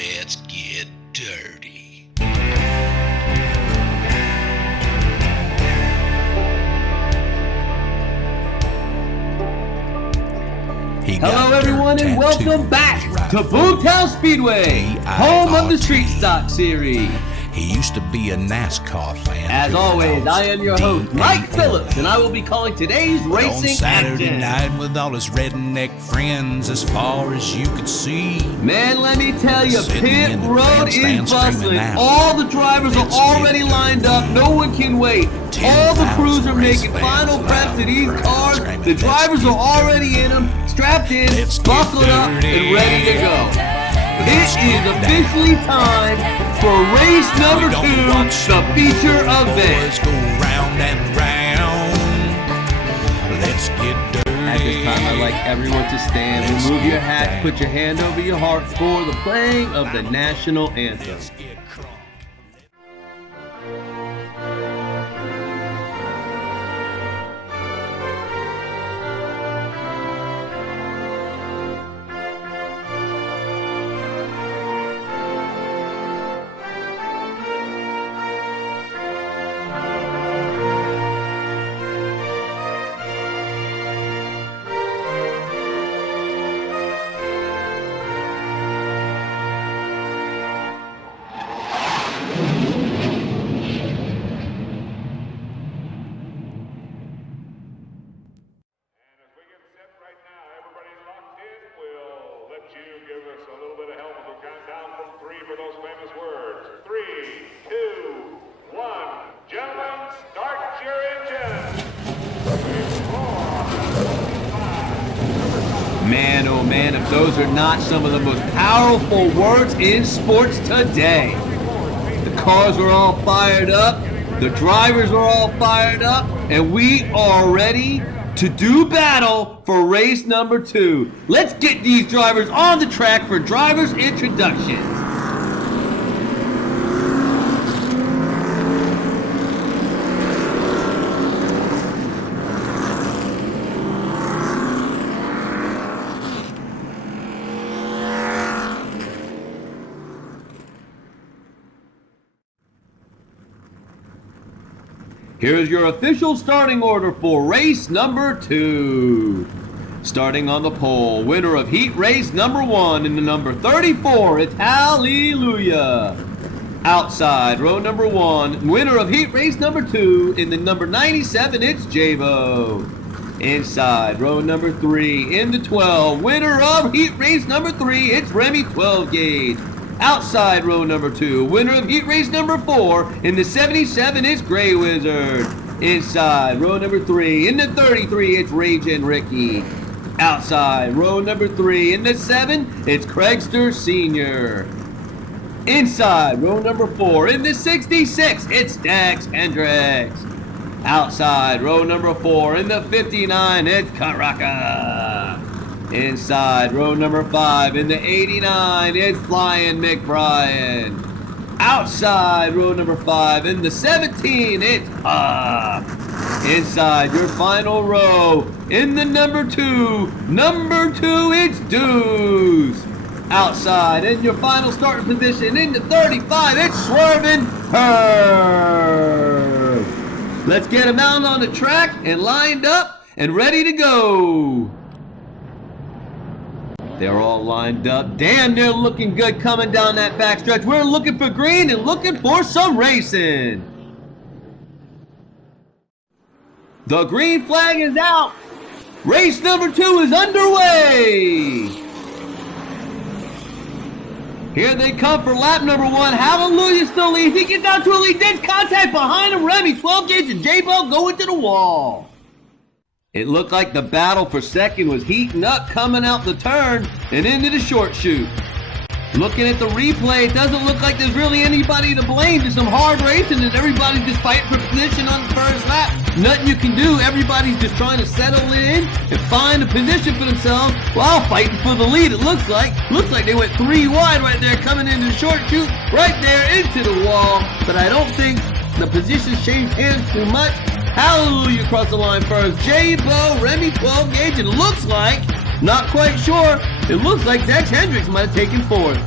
Let's get dirty. Hello everyone and welcome back to Boomtown Speedway, home of the Street Stock Series. He used to be a NASCAR fan. As always, I am your host, Mike Phillips, and I will be calling today's racing on Saturday action. night with all his redneck friends as far as you could see. Man, let me tell you, Sitting pit in the road is grandstand bustling. screaming out, All the drivers are "Let's already get lined up. No one can wait. All the crews are 10,000 making race final fans preps to these loud, cars. screaming, The drivers are already in them, strapped in, Let's get buckled up, dirty. and ready to go. It Let's is get officially time for race number We don't 2, watch the feature event. boys go round and round. Let's get dirty. At this time, I'd like everyone to stand, Let's remove your get hat, down. put your hand over your heart for the playing of the national anthem. Let's get crunk. And as we get set right now, everybody locked in. We'll let you give us a little bit of help as we count down from 3 for those famous words. 3, 2, 1. Gentlemen, start your engines. 4, 5. Man, oh man, if those are not some of the most powerful words in sports today. The cars are all fired up, the drivers are all fired up, and we are ready to do battle for race number 2. Let's get these drivers on the track for drivers' introductions. Here's your official starting order for race number 2. Starting on the pole, winner of heat race number 1 in the number 34, it's Hallelujah. Outside, row number 1, winner of heat race number 2 in the number 97, it's Jabo. Inside, row number 3, in the 12, winner of heat race number 3, it's Remy 12 gauge. Outside row number 2, winner of heat race number 4, in the 77, it's Grey Wizard. Inside row number 3, in the 33, it's Ragin' Ricky. Outside row number 3, in the 7, it's Craigster Sr. Inside row number 4, in the 66, it's Dax Hendricks. Outside row number 4, in the 59, it's Karaka. Inside row number 5, in the 89, it's Flying McBrien. Outside row number 5, in the 17, it's Puff. Inside your final row, in the number 2, it's Deuce. Outside in your final starting position, in the 35, it's Swervin' Herb. Let's get them out on the track and lined up and ready to go. They're all lined up. Damn, they're looking good coming down that backstretch. We're looking for green and looking for some racing. The green flag is out. Race number 2 is underway. Here they come for lap number 1. Hallelujah still leads. He gets out to a lead. Then contact behind him. Remy 12 gauge and J-Bell going to the wall. It looked like the battle for second was heating up, coming out the turn and into the short chute. Looking at the replay, it doesn't look like there's really anybody to blame. Just some hard racing and everybody's just fighting for position on the first lap. Nothing you can do. Everybody's just trying to settle in and find a position for themselves while fighting for the lead. It looks like they went 3 wide right there, coming into the short chute, right there into the wall. But I don't think the positions changed hands too much. Hallelujah across the line first. J-Bo, Remy 12 gauge, and it looks like, not quite sure, it looks like Dex Hendricks might have taken fourth.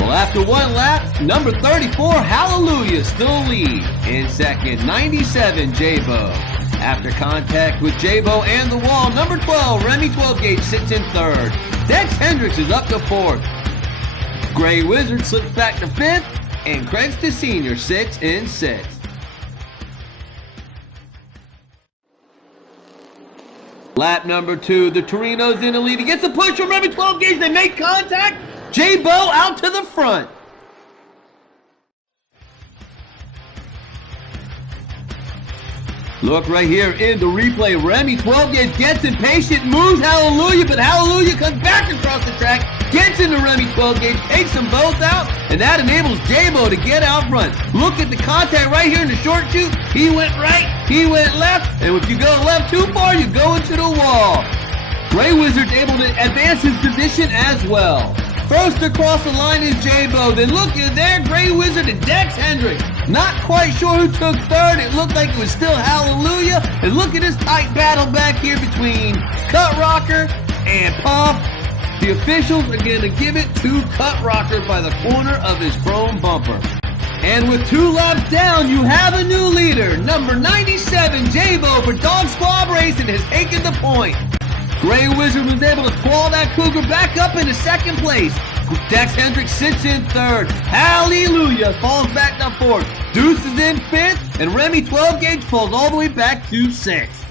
Well, after one lap, number 34, Hallelujah, still lead. In second, 97, J-Bo. After contact with J-Bo and the wall, number 12, Remy 12 Gauge sits in third. Dex Hendricks is up to fourth. Gray Wizard slips back to fifth, and Craigster Sr. sits in sixth. Lap number 2, the Torino's in the lead. He gets a push from Remy 12 Gauge. They make contact. J-Bo out to the front. Look right here in the replay. Remy 12 Gauge gets impatient, moves Hallelujah, but Hallelujah comes back across the track, gets into Remy 12 Gauge, takes them both out, and that enables J-Bo to get out front. Look at the contact right here in the short chute. He went right, he went left, and if you go left too far, you go into the wall. Gray Wizard's able to advance his position as well. First across the line is J-Bo. Then look at there, Gray Wizard and Dex Hendricks. Not quite sure who took third. It looked like it was still Hallelujah. And look at this tight battle back here between Cut Rocker and Puff. The officials are going to give it to Cut Rocker by the corner of his chrome bumper. And with 2 laps down, you have a new leader. Number 97, J-Bo for Dog Squad Racing has taken the point. Gray Wizard was able to claw that Cougar back up into second place. Dex Hendricks sits in third. Hallelujah falls back to fourth. Deuce is in fifth, and Remy 12 Gauge falls all the way back to sixth.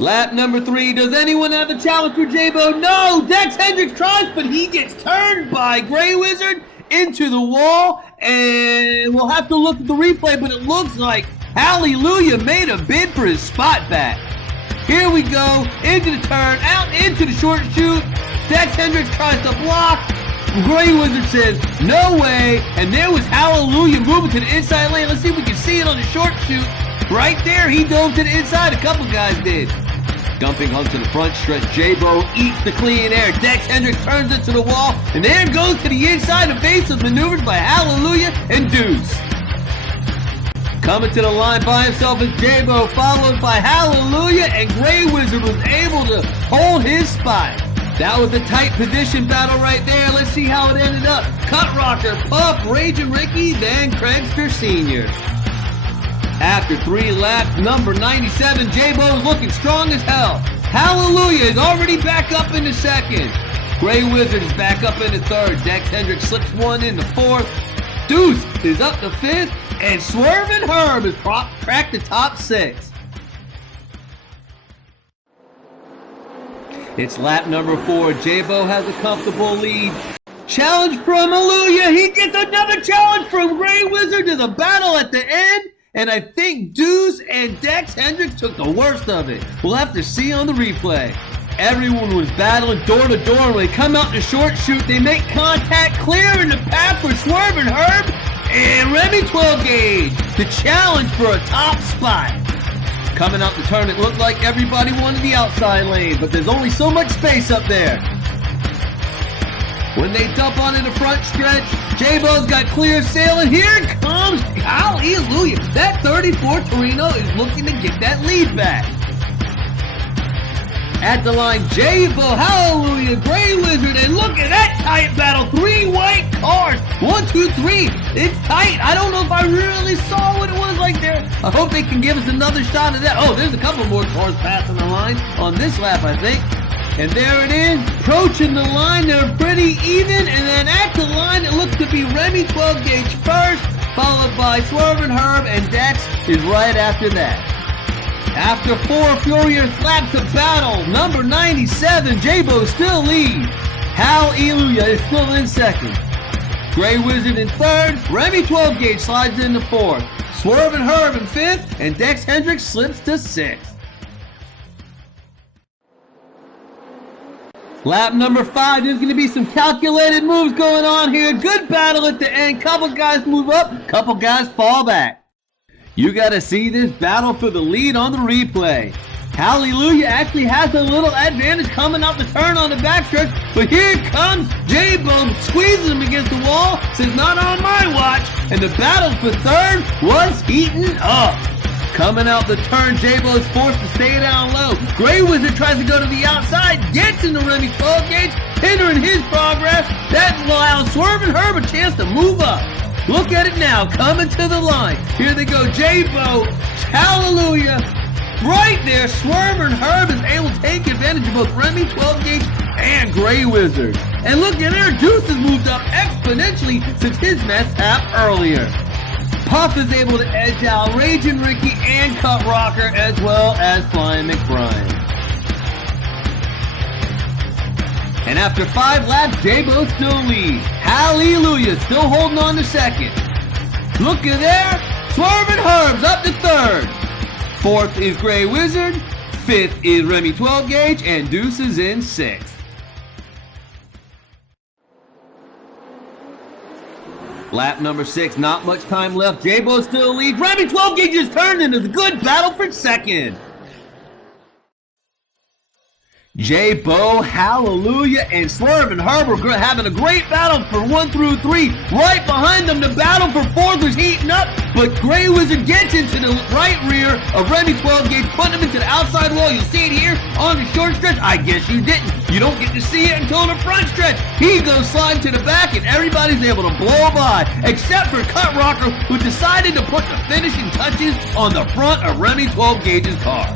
Lap number 3. Does anyone have a challenge for J-Bo? No! Dex Hendricks tries, but he gets turned by Gray Wizard into the wall, and we'll have to look at the replay, but it looks like Hallelujah made a bid for his spot back. Here we go, into the turn, out into the short chute. Dex Hendricks tries to block. Gray Wizard says, no way. And there was Hallelujah moving to the inside lane. Let's see if we can see it on the short chute. Right there, he dove to the inside. A couple guys did. Dumping onto the front stretch, J-Bo eats the clean air. Dex Hendricks turns it to the wall. And there goes to the inside, evasive maneuvers by Hallelujah and Deuce. Coming to the line by himself is J-Bo, followed by Hallelujah, and Gray Wizard was able to hold his spot. That was a tight position battle right there. Let's see how it ended up. Cut Rocker, Puff, Raging Ricky, then Craigster Sr. After 3 laps, number 97, J-Bo is looking strong as hell. Hallelujah is already back up into second. Gray Wizard is back up into third. Dex Hendricks slips one into fourth. Deuce is up to fifth. And Swervin' Herb has cracked the top 6. It's lap number 4. J-Bo has a comfortable lead. Challenge from Hallelujah. He gets another challenge from Gray Wizard to the battle at the end. And I think Deuce and Dex Hendricks took the worst of it. We'll have to see on the replay. Everyone was battling door to door. When they come out in the short chute, they make contact, clearing the path for Swervin' Herb and Remy 12 Gauge to challenge for a top spot. Coming out the turn, it looked like everybody wanted the outside lane, but there's only so much space up there. When they dump onto the front stretch, J-Bo's got clear sailing. Here it comes. Hallelujah. That 34 Torino is looking to get that lead back. At the line, J-Bo, Hallelujah, Gray Wizard, and look at that tight battle. 3 white cars. 1, 2, 3. It's tight. I don't know if I really saw what it was like there. I hope they can give us another shot of that. Oh, there's a couple more cars passing the line on this lap, I think. And there it is. Approaching the line, they're pretty even. And then at the line, it looks to be Remy 12 Gauge first, followed by Swervin' Herb, and Dex is right after that. After 4 furious laps of battle, number 97, J-Bo still leads. Hallelujah is still in second. Gray Wizard in third, Remy 12 Gauge slides into fourth. Swervin' Herb in fifth, and Dex Hendricks slips to sixth. Lap number 5, there's going to be some calculated moves going on here. Good battle at the end. Couple guys move up, couple guys fall back. You got to see this battle for the lead on the replay. Hallelujah actually has a little advantage coming out the turn on the backstretch, but here comes J-Bo, squeezes him against the wall, says not on my watch, and the battle for third was heating up. Coming out the turn, J-Bo is forced to stay down low. Gray Wizard tries to go to the outside, gets in the Remy 12 gauge, hindering his progress. That allows Swervin' Herb a chance to move up. Look at it now, coming to the line. Here they go, J-Bo, hallelujah. Right there, Swervin' Herb is able to take advantage of both Remy 12 gauge and Gray Wizard. And look at there, Deuce has moved up exponentially since his mishap earlier. Puff is able to edge out Ragin' Ricky and Cut Rocker, as well as Flying McBride. And after 5 laps, J-Bo still leads. Hallelujah, still holding on to second. Look at there, Swervin' Herb's up to third. 4th is Gray Wizard, 5th is Remy 12 gauge, and Deuce is in 6th. Lap number 6, not much time left. J-Bo still leads. Remy 12 gauge is turned into a good battle for second. J-Bo, hallelujah, and Swervin' Herb are having a great battle for 1 through 3. Right behind them, the battle for 4th is heating up, but Gray Wizard gets into the right rear of Remy 12 gauge, putting him into the outside wall. You'll see it here on the short stretch. I guess you didn't. You don't get to see it until the front stretch. He goes sliding to the back, and everybody's able to blow by, except for Cut Rocker, who decided to put the finishing touches on the front of Remy 12 gauge's car.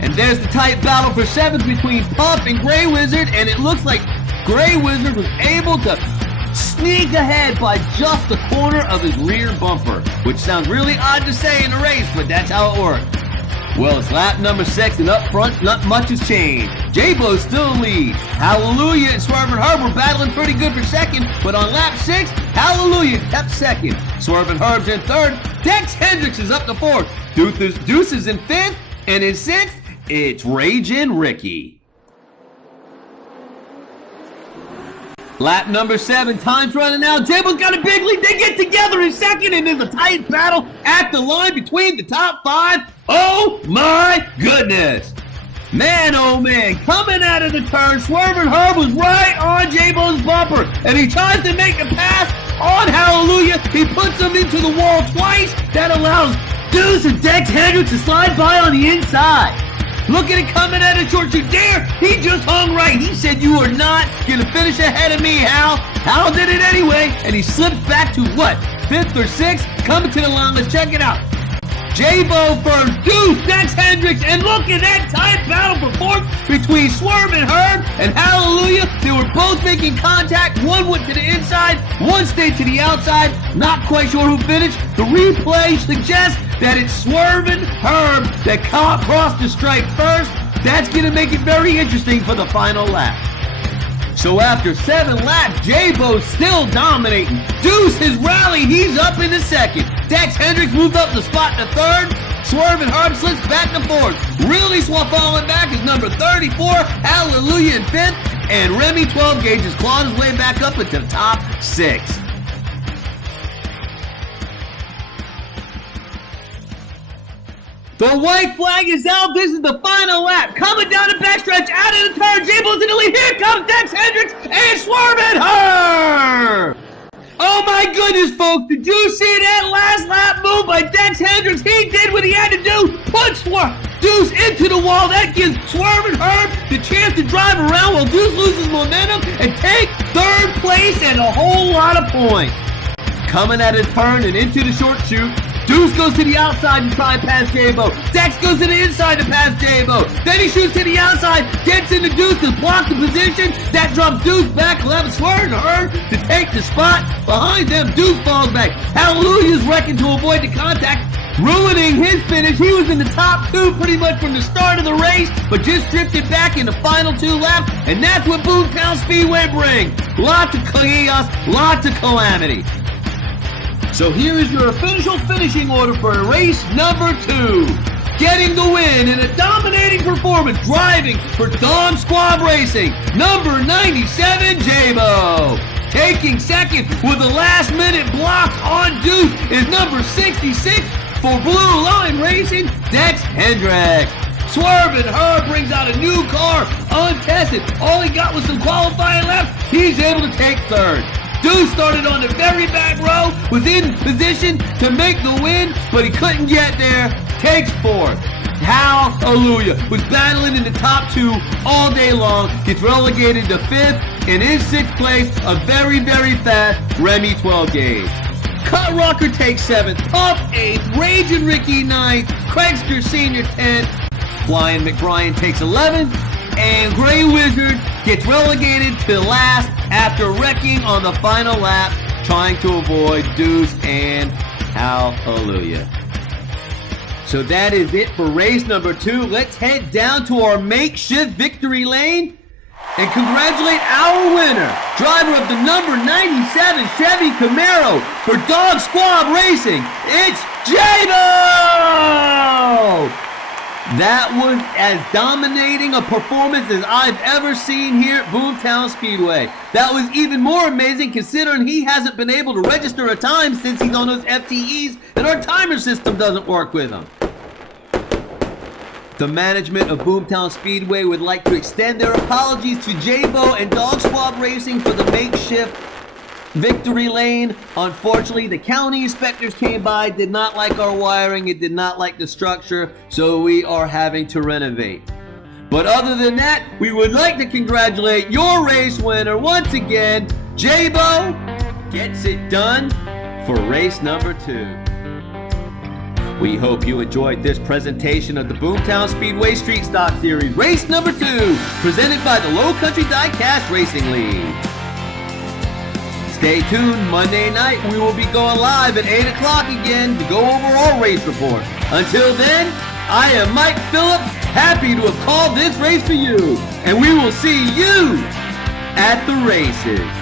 And there's the tight battle for 7th between Puff and Gray Wizard, and it looks like Gray Wizard was able to sneak ahead by just the corner of his rear bumper, which sounds really odd to say in a race, but that's how it works. Well, it's lap number 6, and up front, not much has changed. J-Bo still leads. Hallelujah and Swervin' Herb were battling pretty good for second, but on lap 6, Hallelujah kept second. Swervin' Herb's in 3rd. Dex Hendricks is up to 4th. Deuce is in 5th, and in 6th, it's Ragin' Ricky. Lap number 7, time's running out. J-Bo's got a big lead. They get together in 2nd, and there's a tight battle at the line between the top 5. Oh my goodness. Man, oh man, coming out of the turn, Swervin' Herb was right on J-Bo's bumper, and he tries to make a pass on Hallelujah. He puts him into the wall twice. That allows Deuce and Dex Hendricks to slide by on the inside. Look at it coming at a short shoot there. He just hung right. He said, "You are not going to finish ahead of me, Hal." Hal did it anyway, and he slips back to what? 5th or 6th? Coming to the line. Let's check it out. J-Bo first, Deuce, Dex Hendricks, and look at that tight battle for 4th between Swervin' Herb and Hallelujah. They were both making contact. One went to the inside, one stayed to the outside. Not quite sure who finished. The replay suggests that it's Swervin' Herb that crossed the stripe first. That's going to make it very interesting for the final lap. So after 7 laps, J-Bo's still dominating. Deuce has rallied. He's up in the 2nd. Dex Hendricks moved up the spot to 3rd. Swervin' Herb slips back to 4th. Really falling back is number 34, Hallelujah in 5th. And Remy 12 gauge has clawed his way back up into the top 6. The white flag is out. This is the final lap. Coming down the backstretch, out of the turn. J-Bo's in the lead. Here comes Dex Hendricks and Swervin' Herb. Oh my goodness, folks. Did you see that last lap move by Dex Hendricks? He did what he had to do. Put Deuce into the wall. That gives Swervin' Herb the chance to drive around while Deuce loses momentum and take 3rd place and a whole lot of points. Coming at a turn and into the short chute. Deuce goes to the outside and try and pass J-Bo. Dex goes to the inside to pass J-Bo. Then he shoots to the outside, gets into Deuce to block the position. That drops Deuce back, allowing Swervin' Herb to take the spot. Behind them, Deuce falls back. Hallelujah's wrecking to avoid the contact, ruining his finish. He was in the top 2 pretty much from the start of the race, but just drifted back in the final 2 laps, and that's what Boomtown Speedway brings. Lots of chaos, lots of calamity. So here is your official finishing order for race number 2. Getting the win in a dominating performance, driving for Dawn Squad Racing, number 97, J-Bo. Taking 2nd with a last-minute block on Deuce is number 66 for Blue Line Racing, Dex Hendricks. Swervin' Herb brings out a new car, untested. All he got was some qualifying laps. He's able to take 3rd. Deuce started on the very back row, was in position to make the win, but he couldn't get there. takes fourth. Hallelujah. Was battling in the top 2 all day long. Gets relegated to 5th. And in 6th place, a very, very fast Remy 12 gauge. Cut Rocker takes 7th. Puff 8th. Raging Ricky 9th. Craigster Senior 10th. Flying McBrien takes 11th. And Grey Wizard gets relegated to last after wrecking on the final lap, trying to avoid Deuce and Hallelujah. So that is it for race number 2. Let's head down to our makeshift victory lane and congratulate our winner, driver of the number 97 Chevy Camaro for Dog Squad Racing. It's J-Bo! That was as dominating a performance as I've ever seen here at Boomtown Speedway. That was even more amazing considering he hasn't been able to register a time since he's on those FTEs and our timer system doesn't work with him. The management of Boomtown Speedway would like to extend their apologies to J-Bo and Dog Squad Racing for the makeshift victory lane. Unfortunately, the county inspectors came by, did not like our wiring, it did not like the structure, so we are having to renovate. But other than that, we would like to congratulate your race winner once again. J-Bo gets it done for race number 2. We hope you enjoyed this presentation of the Boomtown Speedway Street Stock Series, race number 2, presented by the Low Country Diecast Racing League. Stay tuned, Monday night we will be going live at 8 o'clock again to go over our race report. Until then, I am Mike Phillips, happy to have called this race for you, and we will see you at the races.